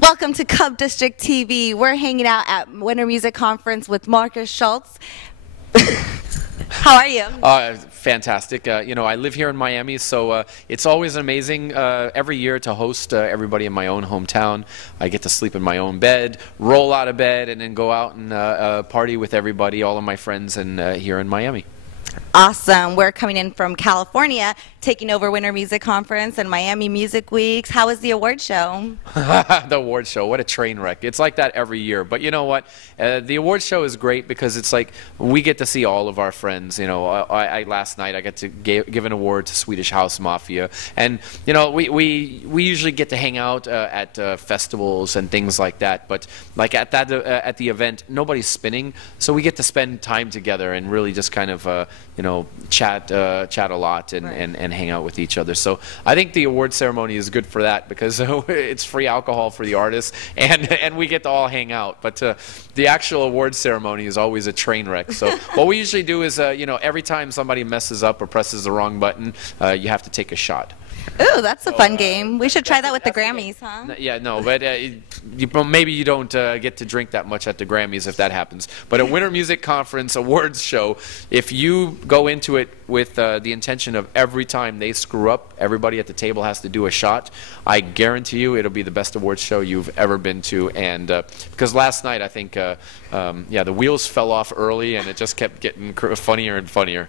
Welcome to Cub District TV. We're hanging out at Winter Music Conference with Markus Schulz. How are you? Fantastic. I live here in Miami, so it's always amazing every year to host everybody in my own hometown. I get to sleep in my own bed, roll out of bed, and then go out and party with everybody, all of my friends, and here in Miami. Awesome. We're coming in from California, taking over Winter Music Conference and Miami Music Weeks. How was the award show? The award show, what a train wreck. It's like that every year. But you know what? The award show is great because it's like we get to see all of our friends. Last night I got to give an award to Swedish House Mafia. And, we usually get to hang out at festivals and things like that. But like at the event, nobody's spinning. So we get to spend time together and really just kind of, chat a lot and hang out with each other. So I think the award ceremony is good for that because it's free alcohol for the artists and we get to all hang out. But the actual award ceremony is always a train wreck. So what we usually do is, every time somebody messes up or presses the wrong button, you have to take a shot. Ooh, that's a fun game. We should try that with the Grammys, huh? Yeah, no, but maybe you don't get to drink that much at the Grammys if that happens. But a Winter Music Conference awards show, if you go into it with the intention of every time they screw up, everybody at the table has to do a shot, I guarantee you it'll be the best awards show you've ever been to. And because last night I think, the wheels fell off early and it just kept getting funnier and funnier.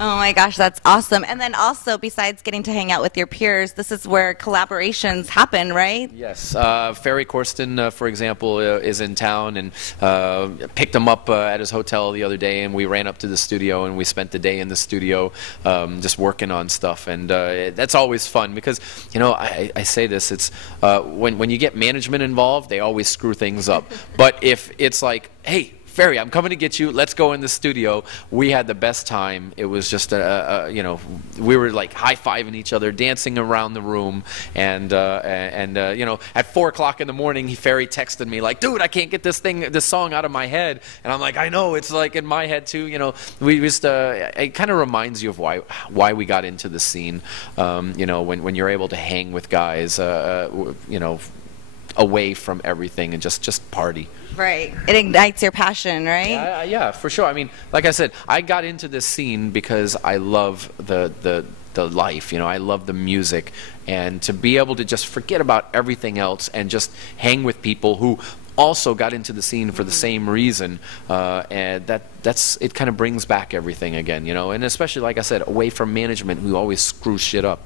Oh my gosh, that's awesome. And then also, besides getting to hang out with your peers, this is where collaborations happen, right? Yes. Ferry Corsten, for example, is in town and picked him up at his hotel the other day, and we ran up to the studio and we spent the day in the studio just working on stuff. And that's always fun because, I say this, it's when you get management involved, they always screw things up. But if it's like, hey, Ferry, I'm coming to get you. Let's go in the studio. We had the best time. It was just, we were like high-fiving each other, dancing around the room, and at 4 o'clock in the morning, Ferry texted me like, "Dude, I can't get this song out of my head." And I'm like, "I know, it's like in my head too." We just, it kind of reminds you of why we got into the scene. When you're able to hang with guys, away from everything and just party. Right. It ignites your passion, right? Yeah, for sure. I mean, like I said, I got into this scene because I love the life, I love the music, and to be able to just forget about everything else and just hang with people who also got into the scene for the same reason, and that's it kind of brings back everything again, and especially, like I said, away from management who always screws shit up.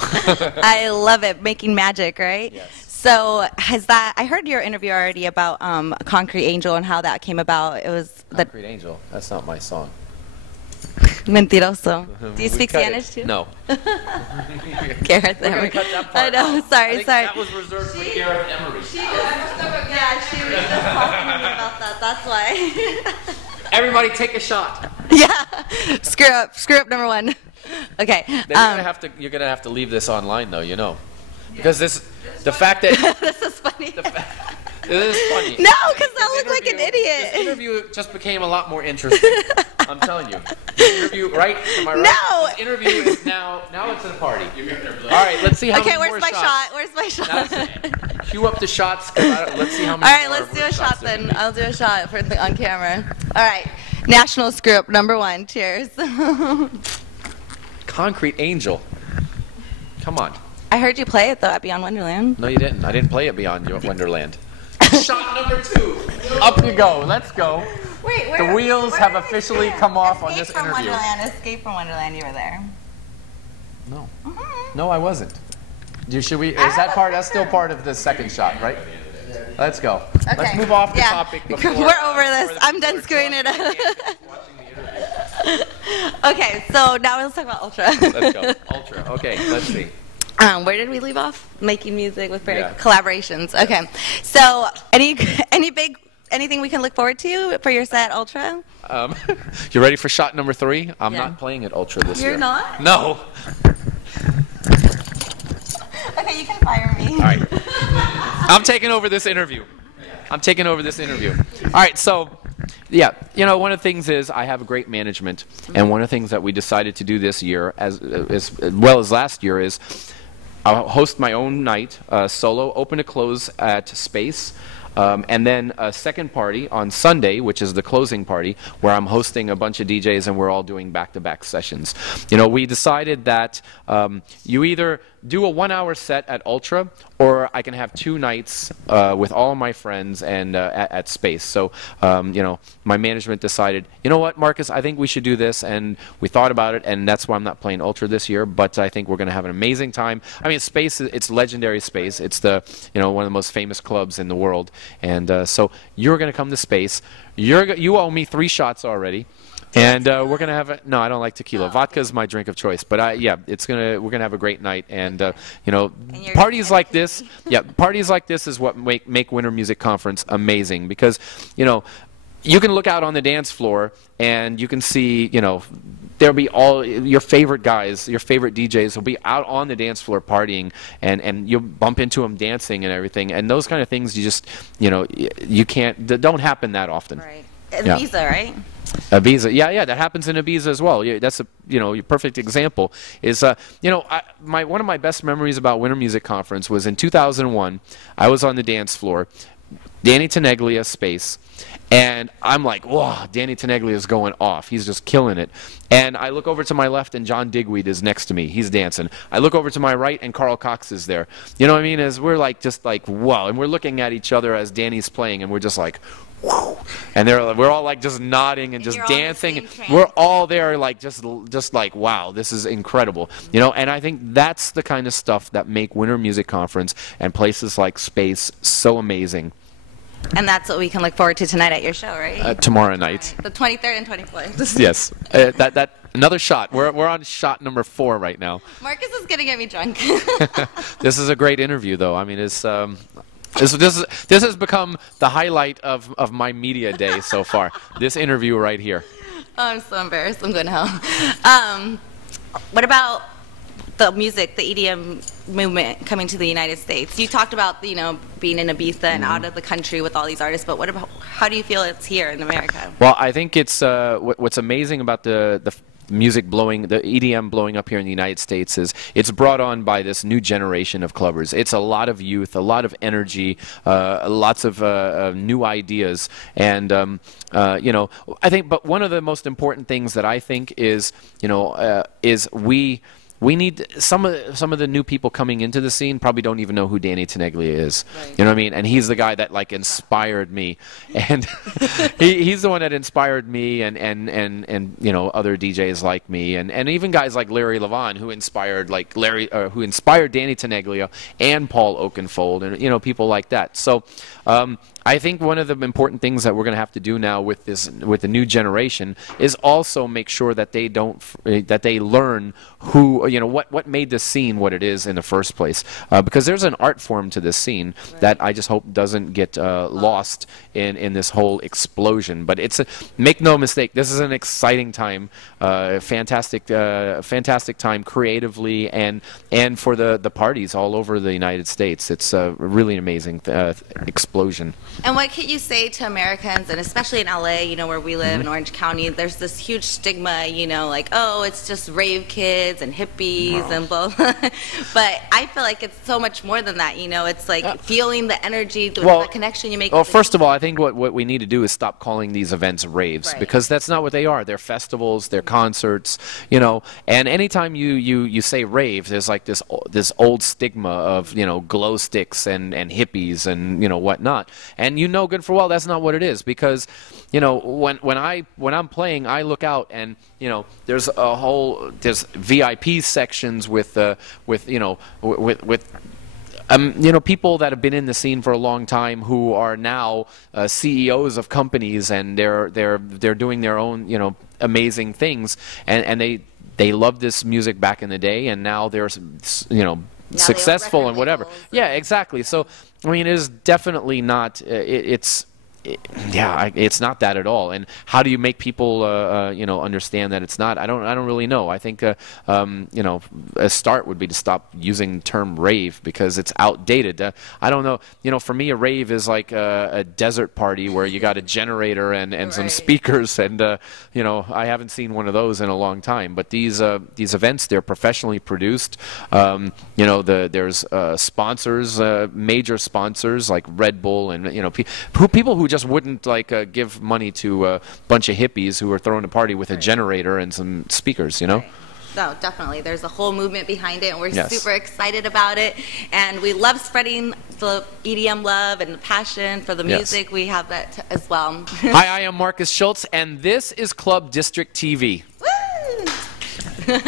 I love it, making magic, right? Yes. So I heard your interview already about Concrete Angel and how that came about. It was Concrete Angel. That's not my song. Mentiroso. Do you speak Spanish too? No. Gareth We're gonna cut that part I know. out. Sorry. That was reserved for Gareth Emery. She was just talking to me about that. That's why. Everybody, take a shot. Yeah. Screw up number one. Okay. Then you're gonna have to leave this online, though, because the fact that this is funny. It is funny. No, because I look like an idiot. This interview just became a lot more interesting. I'm telling you. This interview, right? Am I right? No. This interview is now it's a party. All right, let's see how many more shots. Where's my shot? Cue up the shots. Let's see how many. All right, let's do a shot then. I'll do a shot on camera. All right. National Screw Up number 1. Cheers. Concrete Angel. Come on. I heard you play it though at Beyond Wonderland. No, you didn't. I didn't play it Beyond Wonderland. Shot number 2. Up you go. Let's go. Wait, the wheels have officially come off on this interview. Escape from Wonderland. You were there. No. No, I wasn't. Is that still part of the second shot, right? Let's go. Okay. Let's move off the topic. Before, we're over this. I'm done screwing it up. Okay, so now let's talk about Ultra. Let's go. Ultra. Okay, let's see. Where did we leave off? Making music with collaborations. Okay. So anything we can look forward to for your set, Ultra? You ready for shot number 3? I'm not playing at Ultra this year. You're not? No. Okay, you can fire me. All right. I'm taking over this interview. All right, so one of the things is I have a great management, and one of the things that we decided to do this year, as well as last year, is I'll host my own night, solo, open to close at Space. And then a second party on Sunday, which is the closing party, where I'm hosting a bunch of DJs and we're all doing back-to-back sessions. You know, we decided that you either do a 1-hour set at Ultra, or I can have 2 nights with all of my friends and at Space. So, you know, my management decided, you know what, Marcus, I think we should do this, and we thought about it, and that's why I'm not playing Ultra this year, but I think we're going to have an amazing time. I mean, Space, it's legendary Space. It's the, you know, one of the most famous clubs in the world, and so you're going to come to Space. You owe me 3 shots already. And we're gonna have no, I don't like tequila. Vodka is my drink of choice. But yeah, we're gonna have a great night. And you know, parties like this, parties like this is what make Winter Music Conference amazing, because you know, you can look out on the dance floor and you can see, you know, there'll be all your favorite guys, your favorite DJs will be out on the dance floor partying, and you'll bump into them dancing and everything. And those kind of things, you just, you know, you don't happen that often. Right. Ibiza, right? Ibiza, yeah, that happens in Ibiza as well. Yeah, that's your perfect example. Is you know, one of my best memories about Winter Music Conference was in 2001. I was on the dance floor, Danny Tenaglia, Space, and I'm like, whoa, Danny Tenaglia is going off. He's just killing it. And I look over to my left, and John Digweed is next to me. He's dancing. I look over to my right, and Carl Cox is there. You know what I mean? As we're like, just like, wow, and we're looking at each other as Danny's playing, and we're just like, whoa. And we're all like just nodding and just dancing. We're all there like just like, wow, this is incredible. You know, and I think that's the kind of stuff that make Winter Music Conference and places like Space so amazing. And that's what we can look forward to tonight at your show, right? Tomorrow night. The 23rd and 24th. Yes. Another shot. We're on shot number 4 right now. Marcus is gonna get me drunk. This is a great interview, though. I mean, it's this has become the highlight of my media day so far. This interview right here. Oh, I'm so embarrassed. I'm going to hell. What about the music, the EDM movement coming to the United States? You talked about, you know, being in Ibiza and out of the country with all these artists, but what about, how do you feel it's here in America? Well, I think it's what's amazing about the music blowing, the EDM blowing up here in the United States is it's brought on by this new generation of clubbers. It's a lot of youth, a lot of energy, lots of new ideas, and you know, I think. But one of the most important things that I think is, you know, is we need some of the new people coming into the scene probably don't even know who Danny Tenaglia is. Right. You know what I mean? And he's the guy that like inspired me, and he's the one that inspired me, and you know, other DJs like me, and even guys like Larry Levan who inspired who inspired Danny Tenaglia and Paul Oakenfold, and you know, people like that. So I think one of the important things that we're going to have to do now with the new generation is also make sure that they learn who, you know, what made this scene what it is in the first place, because there's an art form to this scene that I just hope doesn't get lost in this whole explosion. But make no mistake, this is an exciting time, fantastic time creatively and for the parties all over the United States. It's a really amazing explosion. And what can you say to Americans, and especially in LA, you know, where we live in Orange County, there's this huge stigma, you know, like, oh, it's just rave kids and hippies and blah, blah. But I feel like it's so much more than that, you know. It's like feeling the energy, the connection you make. Well, first of all, I think what we need to do is stop calling these events raves, because that's not what they are. They're festivals, they're concerts, you know. And anytime you say rave, there's like this old stigma of, you know, glow sticks and hippies and, you know, whatnot. And you know good for well that's not what it is, because, you know, when I'm playing, I look out and, you know, there's VIP sections with you know, you know, people that have been in the scene for a long time who are now CEOs of companies, and they're doing their own, you know, amazing things, and they loved this music back in the day, and now they're, you know, successful and whatever. Yeah, exactly. So I mean, it is definitely not. it's not that at all. And how do you make people, understand that it's not? I don't really know. I think, a start would be to stop using the term rave because it's outdated. I don't know. For me, a rave is like a desert party where you got a generator and some speakers, and I haven't seen one of those in a long time. But these events, they're professionally produced. There's sponsors, major sponsors like Red Bull, and people who just wouldn't give money to a bunch of hippies who are throwing a party with a generator and some speakers. No, definitely. There's a whole movement behind it, and we're Yes. super excited about it. And we love spreading the EDM love and the passion for the music. Yes. We have that as well. Hi, I am Markus Schulz, and this is Club District TV. Woo!